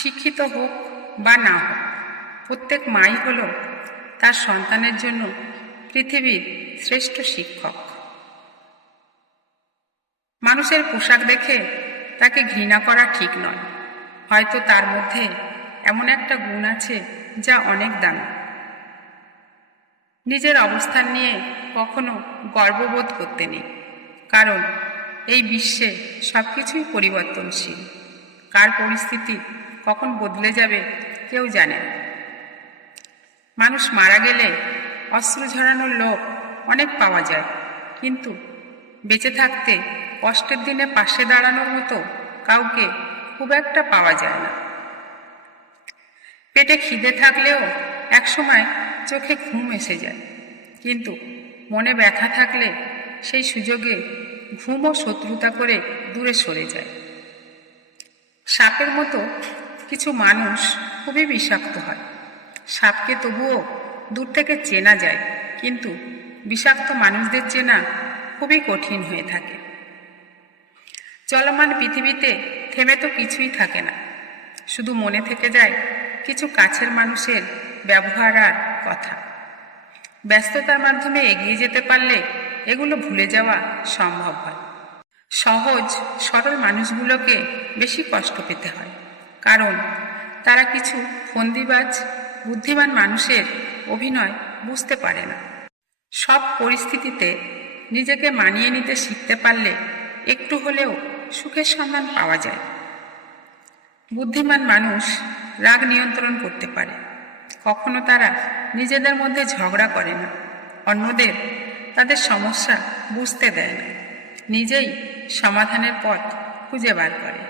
শিক্ষিত হোক বা না হোক, প্রত্যেক মাই হল তার সন্তানের জন্য পৃথিবীর শ্রেষ্ঠ শিক্ষক। মানুষের পোশাক দেখে তাকে ঘৃণা করা ঠিক নয়। হয়তো তার মধ্যে এমন একটা গুণ আছে যা অনেক দামি। নিজের অবস্থান নিয়ে কখনো গর্ববোধ করতে নেই, কারণ এই বিশ্বে সব কিছুই পরিবর্তনশীল। কার পরিস্থিতি কখন বদলে যাবে কেউ জানে না। মানুষ মারা গেলে অশ্রু ঝরানোর লোক অনেক পাওয়া যায়, কিন্তু বেঁচে থাকতে কষ্টের দিনে পাশে দাঁড়ানোর মতো কাউকে খুব একটা পাওয়া যায় না। পেটে খিদে থাকলেও একসময় চোখে ঘুম এসে যায়, কিন্তু মনে ব্যথা থাকলে সেই সুযোগে ঘুমও শত্রুতা করে দূরে সরে যায়। সাপের মতো কিছু মানুষ খুবই বিষাক্ত হয়। সাপকে তবুও দূর থেকে চেনা যায়, কিন্তু বিষাক্ত মানুষদের চেনা খুবই কঠিন হয়ে থাকে। চলমান পৃথিবীতে থেমে তো কিছুই থাকে না, শুধু মনে থেকে যায় কিছু কাছের মানুষের ব্যবহার আর কথা। ব্যস্ততার মাধ্যমে এগিয়ে যেতে পারলে এগুলো ভুলে যাওয়া সম্ভব হয়। সহজ সরল মানুষগুলোকে বেশি কষ্ট পেতে হয়, কারণ তারা কিছু ফন্দিবাজ বুদ্ধিমান মানুষের অভিনয় বুঝতে পারে না। সব পরিস্থিতিতে নিজেকে মানিয়ে নিতে শিখতে পারলে একটু হলেও সুখের সন্ধান পাওয়া যায়। বুদ্ধিমান মানুষ রাগ নিয়ন্ত্রণ করতে পারে। কখনো তারা নিজেদের মধ্যে ঝগড়া করে না, অন্যদের তাদের সমস্যা বুঝতে দেয় না, নিজেই সমাধানের পথ খুঁজে বার করে।